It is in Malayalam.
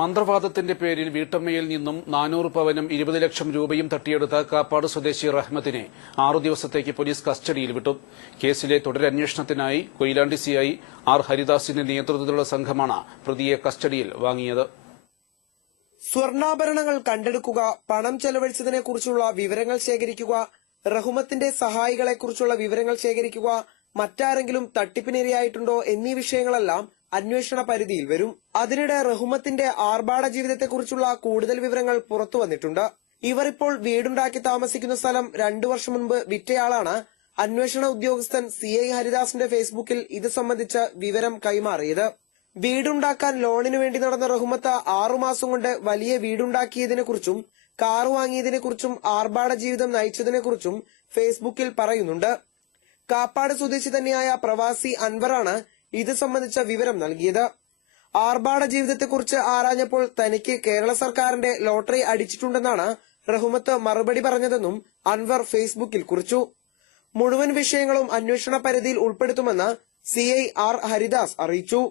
മന്ത്രവാദത്തിന്റെ പേരിൽ വീട്ടമ്മയിൽ നിന്നും 400 പവനും 20 ലക്ഷം രൂപയും തട്ടിയെടുത്ത കാപ്പാട് സ്വദേശി റഹ്മത്തിനെ 6 ദിവസത്തേക്ക് പോലീസ് കസ്റ്റഡിയിൽ വിട്ടു. കേസിലെ തുടരന്വേഷണത്തിനായി കൊയിലാണ്ടി സിഐ ആർ ഹരിദാസിന്റെ നേതൃത്വത്തിലുള്ള സംഘമാണ് പ്രതിയെ കസ്റ്റഡിയിൽ വാങ്ങിയത്. സ്വർണ്ണാഭരണങ്ങൾ കണ്ടെടുക്കുക, പണം ചെലവഴിച്ചതിനെക്കുറിച്ചുള്ള വിവരങ്ങൾ ശേഖരിക്കുക, റഹ്മത്തിന്റെ സഹായികളെക്കുറിച്ചുള്ള വിവരങ്ങൾ ശേഖരിക്കുക, മറ്റാരെങ്കിലും തട്ടിപ്പിനിരയായിട്ടുണ്ടോ എന്നീ വിഷയങ്ങളെല്ലാം അന്വേഷണ പരിധിയിൽ വരും. അതിനിടെ റഹ്മത്തിന്റെ ആർഭാട ജീവിതത്തെക്കുറിച്ചുള്ള കൂടുതൽ വിവരങ്ങൾ പുറത്തു വന്നിട്ടുണ്ട്. ഇവർ ഇപ്പോൾ വീടുണ്ടാക്കി താമസിക്കുന്ന സ്ഥലം 2 വർഷം മുൻപ് വിറ്റയാളാണ് അന്വേഷണ ഉദ്യോഗസ്ഥൻ സിഐ ഹരിദാസിന്റെ ഫേസ്ബുക്കിൽ ഇത് സംബന്ധിച്ച വിവരം കൈമാറിയത്. വീടുണ്ടാക്കാൻ ലോണിനു വേണ്ടി നടന്ന റഹ്മത്ത് 6 മാസം കൊണ്ട് വലിയ വീടുണ്ടാക്കിയതിനെക്കുറിച്ചും കാർ വാങ്ങിയതിനെക്കുറിച്ചും ആർഭാട ജീവിതം നയിച്ചതിനെക്കുറിച്ചും ഫേസ്ബുക്കിൽ പറയുന്നുണ്ട്. കാപ്പാട് സ്വദേശി തന്നെയായ പ്രവാസി അൻവറാണ് ഇത് സംബന്ധിച്ച വിവരം നൽകിയത്. ആർഭാട ജീവിതത്തെക്കുറിച്ച് ആരാഞ്ഞപ്പോൾ തനിക്ക് കേരള സർക്കാരിന്റെ ലോട്ടറി അടിച്ചിട്ടുണ്ടെന്നാണ് റഹ്മത്ത് മറുപടി പറഞ്ഞതെന്നും അൻവർ ഫേസ്ബുക്കിൽ കുറിച്ചു. മുഴുവൻ വിഷയങ്ങളും അന്വേഷണ പരിധിയിൽ ഉൾപ്പെടുത്തുമെന്ന് സിഐ ആർ ഹരിദാസ് അറിയിച്ചു.